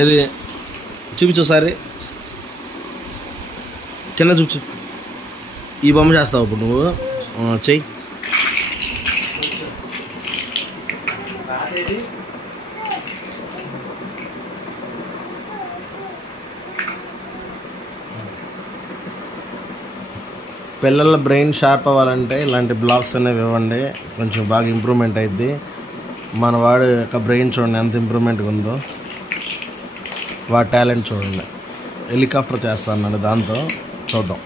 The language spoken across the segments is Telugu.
ఏది చూపించు ఒకసారి కింద చూపించు. ఈ బొమ్మ చేస్తావు ఇప్పుడు నువ్వు చెయ్యి. పిల్లల బ్రెయిన్ షార్ప్ అవ్వాలంటే ఇలాంటి బ్లాగ్స్ అనేవి ఇవ్వండి, కొంచెం బాగా ఇంప్రూవ్మెంట్ అయింది. మన వాడు యొక్క బ్రెయిన్ చూడండి ఎంత ఇంప్రూవ్మెంట్గా ఉందో, వాడి టాలెంట్ చూడండి. హెలికాప్టర్ చేస్తా అన్నాడు, దాంతో చూద్దాం.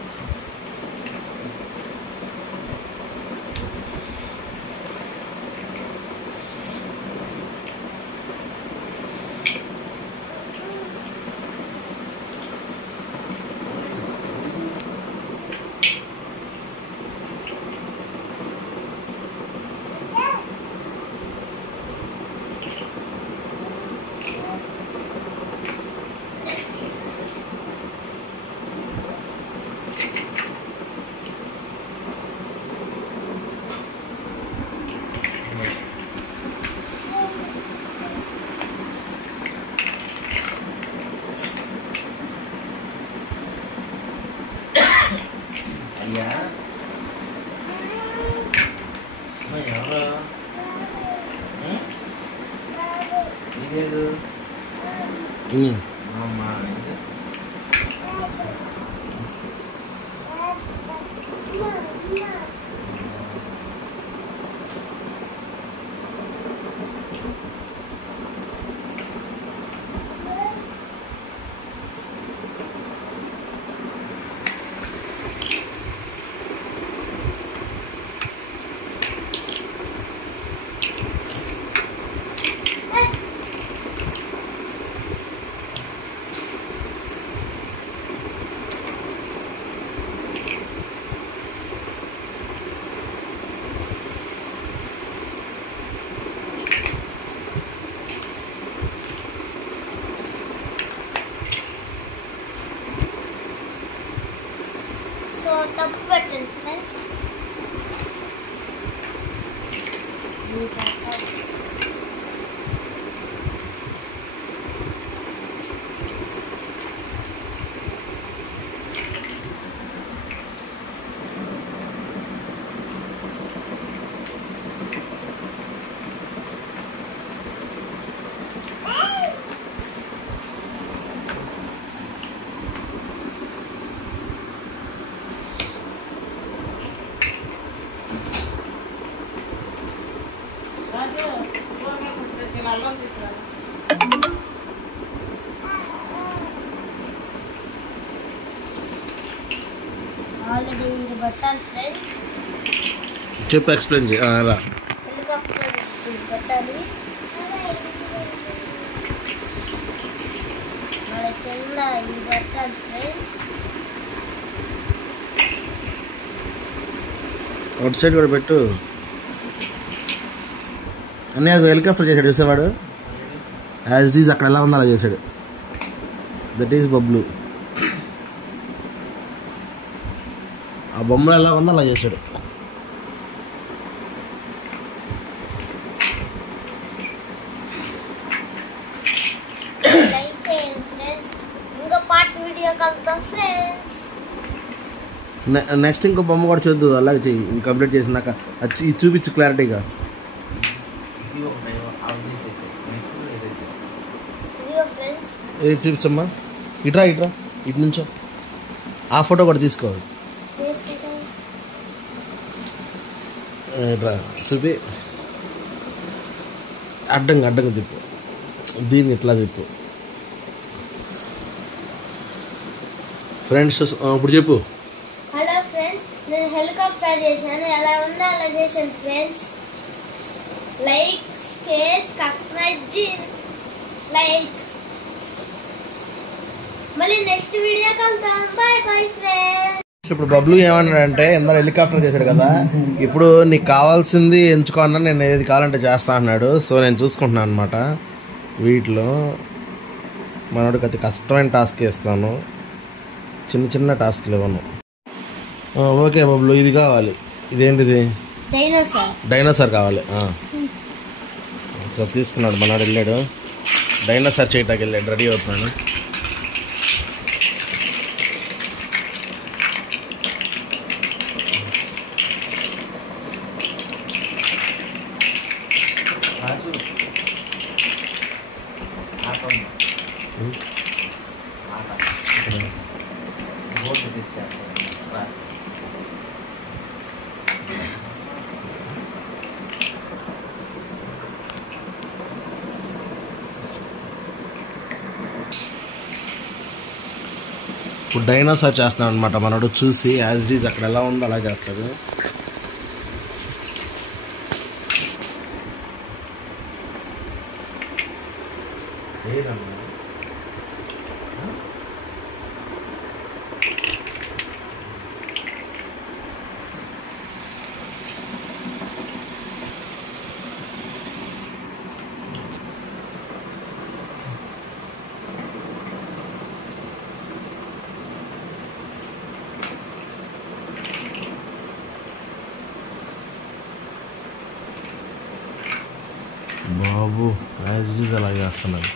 తప్పు పెట్టండి ఫ్రెండ్స్. ఆల్రెడీ ఇది పెట్టాలి ఫ్రెండ్స్. చెప్పు, ఎక్స్ప్లెయిన్ చేయి. అలా హెలికాప్టర్ పెట్టాలి. మన కింద ఇది పెట్టాలి ఫ్రెండ్స్. అవుట్ సైడ్ కూడా పెట్టు. అన్నీ అది హెలికాప్టర్ చేశాడు చూసేవాడు. యాజ్ ఇట్ ఈజ్ అక్కడ ఎలా ఉందో అలా చేశాడు. That is Bablu. ఆ బొమ్మలు ఎలా ఉందో అలా చేశాడు. లైక్ చేయండి ఫ్రెండ్స్. ఇంకా పార్ట్ వీడియో కలుద్దాం ఫ్రెండ్స్. నెక్స్ట్ ఇంకో బొమ్మ కూడా చూద్దు, అలాగే చెయ్యి. కంప్లీట్ చేసినాక ఇది చూపించు క్లారిటీగా. చూపించమ్మా. ఇట్రా ఇట్రా, ఇటు నుంచో. ఆ ఫోటో కూడా తీసుకోవాలి. ఇట్రా చూపి. అడ్డంగా అడ్డంగా తిప్పు, దీన్ని ఇట్లా తిప్పు. ఫ్రెండ్స్ ఇప్పుడు చెప్పు. హలో ఫ్రెండ్స్, నేను హెలికాప్టర్ చేశాను. ఎలా ఉందో అలా చేశాను friends. Like share subscribe like. మళ్ళీ నెక్స్ట్ వీడియో కలుద్దాం. Bye bye friends. ఇప్పుడు బబ్లు ఏమన్నాడంటే, ఇందాక హెలికాప్టర్ చేశాడు కదా, ఇప్పుడు నీకు కావాల్సింది ఎంచుకో అన్నా, నేను ఏది కావాలంటే చేస్తా అన్నాడు. సో నేను చూసుకుంటున్నాను అనమాట. వీటిలో మనోడికి అతి కష్టమైన టాస్క్ ఇస్తాను, చిన్న చిన్న టాస్క్లు ఇవ్వను. ఓకే బబ్లు, ఇది కావాలి. ఇదేంటిది? డైనోసార్. డైనోసార్ కావాలి. సో తీసుకున్నాడు మనవాడు, వెళ్ళాడు డైనోసార్ చేయటానికి వెళ్ళాడు, రెడీ అవుతున్నాడు. ఇప్పుడు డైనోసార్ చేస్తాను అనమాట మనోడు, చూసి యాజ్ డీజ్ అక్కడ ఎలా ఉందో అలా చేస్తాడు. బాబు యాజ్ డీజ్ అలా చేస్తున్నాడు.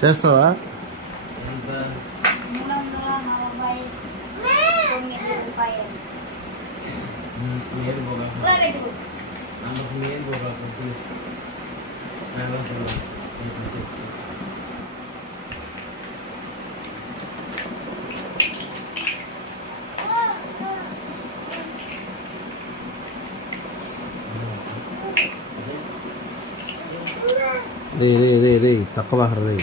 చేస్తావా? రే తక్కువ రే.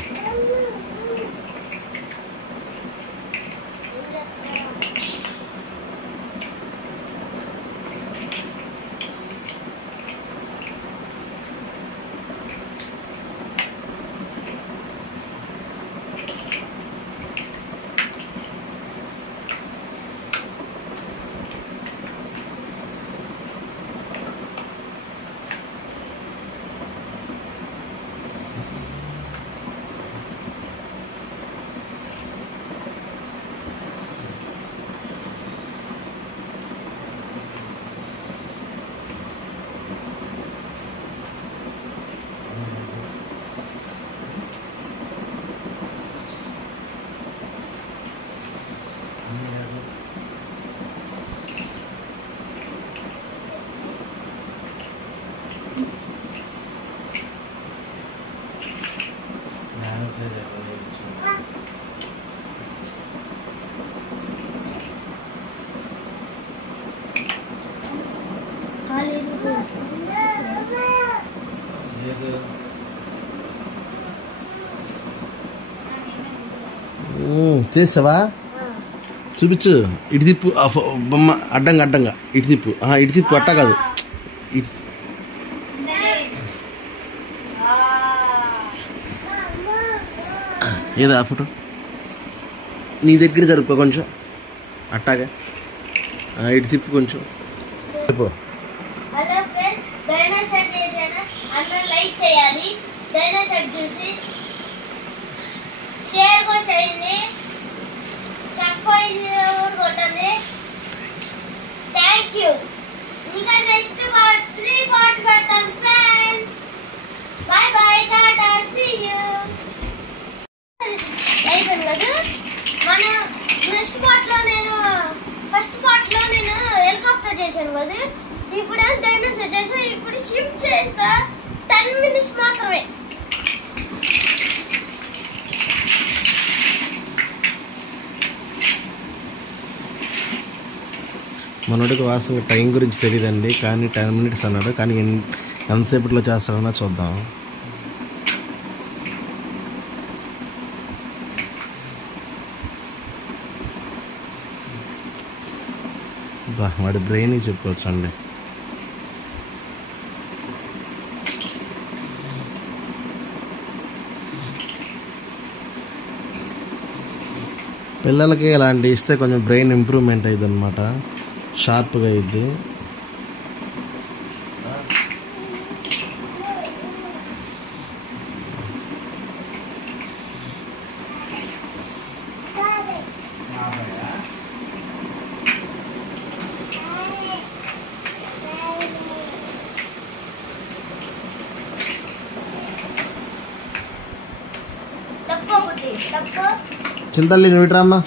చేసావా? చూపించు. ఇటు తిప్పు, బొమ్మ అడ్డంగా ఇటు తిప్పు. ఇటు తిప్పు, అట్ట కాదు, ఇటు. ఏదా ఫోటో నీ దగ్గర జరుపు కొంచెం, అట్టాగా ఇటు తిప్పు కొంచెం. హలో ఫ్రెండ్స్, డైనోసార్ చేశాను. అందరూ లైక్ చేయాలి. డైనోసార్ చూసి షేర్ కూడా చేయండి. సబ్స్క్రైబ్ కొట్టండి. Thank you. ఇంకా నెక్స్ట్ పార్ట్ 3 పార్ట్ పెడతాం friends. Bye bye, tata, see you. అయిపోయింది కదా మన నెక్స్ట్ పార్ట్ లో. నేను ఫస్ట్ పార్ట్ లో నేను హెలికాప్టర్ చేశాను కదా, ఇప్పుడు డైనోసార్ చేసా, ఇప్పుడు షిప్ చేస్తా. 10 minutes మాత్రమే. మనోడికి వాస్తవంగా టైం గురించి తెలియదండి, కానీ 10 minutes అన్నాడు. కానీ ఎంతసేపట్లో చేస్తాడన్నా చూద్దాం. వాడి బ్రెయిన్ చెప్పుకోవచ్చు అండి. పిల్లలకి ఇలాంటి ఇస్తే కొంచెం బ్రెయిన్ ఇంప్రూవ్మెంట్ అయ్యిద్ది అనమాట, షార్ప్గా అయ్యిద్ది. చింతల్లి నువ్వు ఇట్రామ్మా.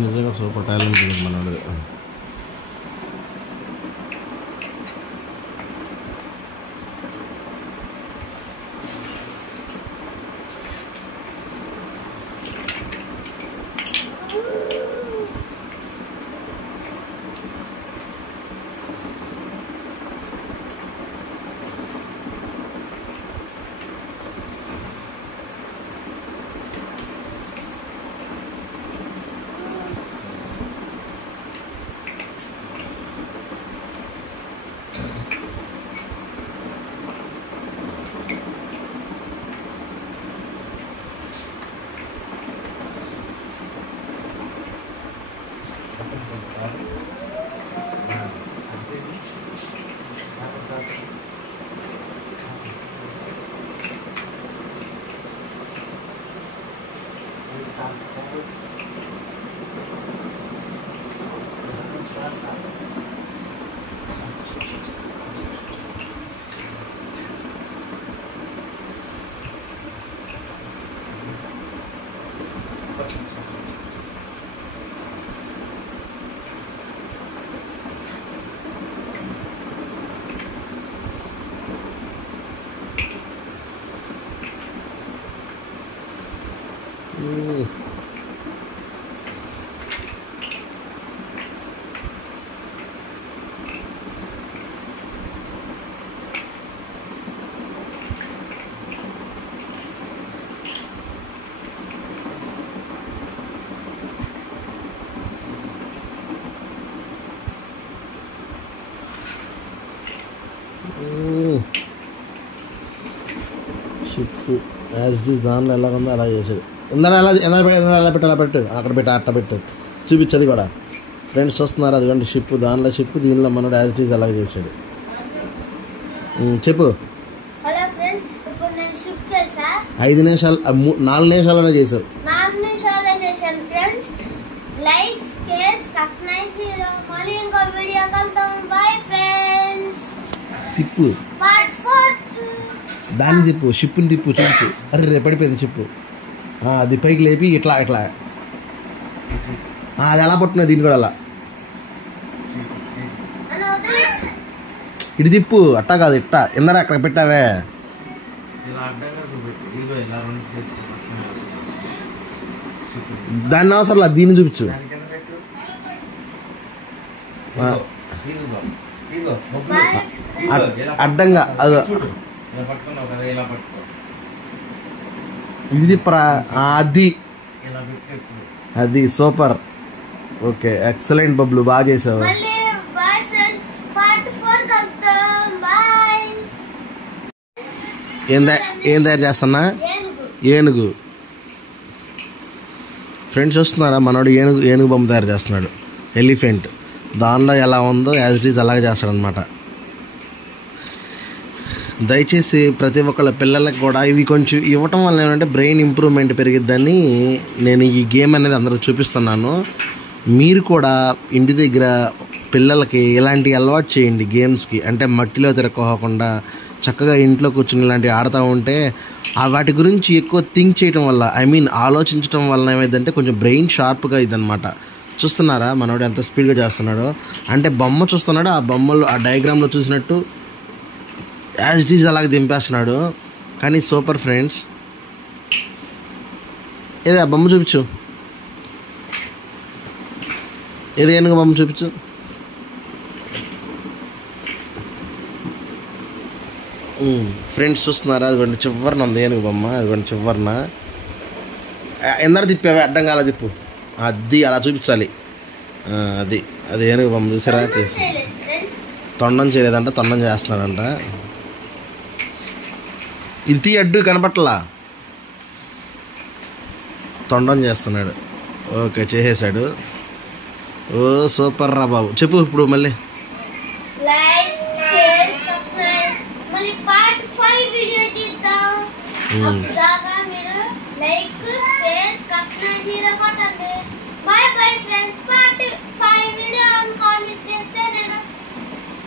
నిజంగా సూపర్ టాలెంట్ ఉంది మనోడు. షిప్ యాజ్ ఇట్ ఈస్ దానిలో ఎలా ఉందో అలా చేసాడు. ఎలా పెట్టు అక్కడ పెట్టు, అట్ట పెట్టు, చూపించదు కూడా. ఫ్రెండ్స్ చూస్తున్నారు, అదిగోండి షిప్, దానిలో షిప్, దీనిలో మనోడు యాజ్ ఇట్ ఈస్ అలాగే చేశాడు. చెప్పు. 5 నిమిషాలు 4 నిమిషాల్లోనే చేసావు. 4 నిమిషాల్లో చేశాను ఫ్రెండ్స్. లైక్ షేర్ సబ్స్క్రైబ్ చేయరు. మళ్ళీ ఇంకో వీడియో కలుద్దాం. Bye friends. తిప్పు దాన్ని తిప్పు, షిప్ని తిప్పు, చూపించు. అరే పడిపోయింది షిప్పు. అది పైకి లేపి ఇట్లా ఇట్లా అది ఎలా పట్టుకున్నా దీన్ని కూడా అలా ఇటు తిప్పు. అట్టా కాదు ఇట్టా, ఇందర అక్కడ పెట్టావే. దాన్ని అవసరం లేదు, దీన్ని చూపించు. అడ్డంగా ఇది అది అది సూపర్. ఓకే, ఎక్సలెంట్ బబ్లు, బాగా చేసావు. మళ్ళీ బాయ్ ఫ్రెండ్స్, పార్ట్ 4 కలుద్దాం. బాయ్. ఏం తయారు చేస్తున్నా? ఏనుగు. ఫ్రెండ్స్ చూస్తున్నారా, మనోడు ఏనుగు బొమ్మ తయారు చేస్తున్నాడు, ఎలిఫెంట్. దానిలో ఎలా ఉందో యాజ్ ఇట్ ఈజ్ అలాగే చేస్తాడనమాట. దయచేసి ప్రతి ఒక్కళ్ళ పిల్లలకి కూడా ఇవి కొంచెం ఇవ్వటం వల్ల ఏమంటే బ్రెయిన్ ఇంప్రూవ్మెంట్ పెరిగిద్దని నేను ఈ గేమ్ అనేది అందరికి చూపిస్తున్నాను. మీరు కూడా ఇంటి దగ్గర పిల్లలకి ఇలాంటి అలవాటు చేయండి గేమ్స్కి. అంటే మట్టిలో తిరగకోకుండా చక్కగా ఇంట్లో కూర్చుని ఇలాంటివి ఆడుతూ ఉంటే వాటి గురించి ఎక్కువ థింక్ చేయటం వల్ల, ఆలోచించడం వల్ల ఏమైందంటే కొంచెం బ్రెయిన్ షార్ప్గా ఇదనమాట. చూస్తున్నారా మనోడు ఎంత స్పీడ్గా చేస్తున్నాడో. అంటే బొమ్మ చూస్తున్నాడు, ఆ బొమ్మలు ఆ డయాగ్రామ్లో చూసినట్టు యాజ్ ఇట్ ఈజ్ అలాగే దింపేస్తున్నాడు. కానీ సూపర్ ఫ్రెండ్స్. ఏదే ఆ బొమ్మ చూపించు, ఏది ఏనుగు బొమ్మ చూపించు. ఫ్రెండ్స్ చూస్తున్నారా, అదిగోండి చివరిన ఉంది ఏనుగు బొమ్మ, అదిగోండి చివరిన. ఎందరు తిప్పావే, అడ్డంగా అలా తిప్పు, అది అలా చూపించాలి. అది ఏనుగు బొమ్మ చూసారా, చేసి తొండం చేయలేదంట, తొండం చేస్తున్నాడంట. ఇది అడ్డు కనపట్లా, తొండం చేస్తున్నాడు. ఓకే, చేసేసాడు. ఓ సూపర్ రా బాబు. చెప్పు ఇప్పుడు మళ్ళీ. మళ్ళీ పార్ట్ 5 వీడియో తీద్దాం. అప్పుడాగా మీరు లైక్, షేర్, సబ్స్క్రైబ్ కొట్టండి. Bye bye friends. Part 5 video అనుకోని చేస్తే నేను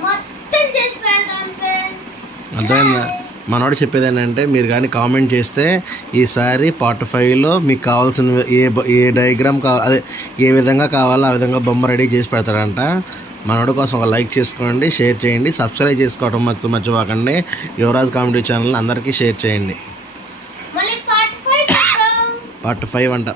మొత్తం చేసి పెడతాను ఫ్రెండ్స్. అర్థమైందా? మనోడు చెప్పేది ఏంటంటే, మీరు కానీ కామెంట్ చేస్తే ఈసారి పార్ట్ 5లో మీకు కావాల్సిన ఏ డయాగ్రామ్ అదే ఏ విధంగా కావాలో ఆ విధంగా బొమ్మ రెడీ చేసి పెడతాడంట. మనోడి కోసం ఒక లైక్ చేసుకోండి, షేర్ చేయండి, సబ్స్క్రైబ్ చేసుకోవడం మర్చిపోకండి. యువరాజ్ కామెడీ ఛానల్ అందరికీ షేర్ చేయండి. మళ్ళీ పార్ట్ 5 పార్ట్ 5 అంట.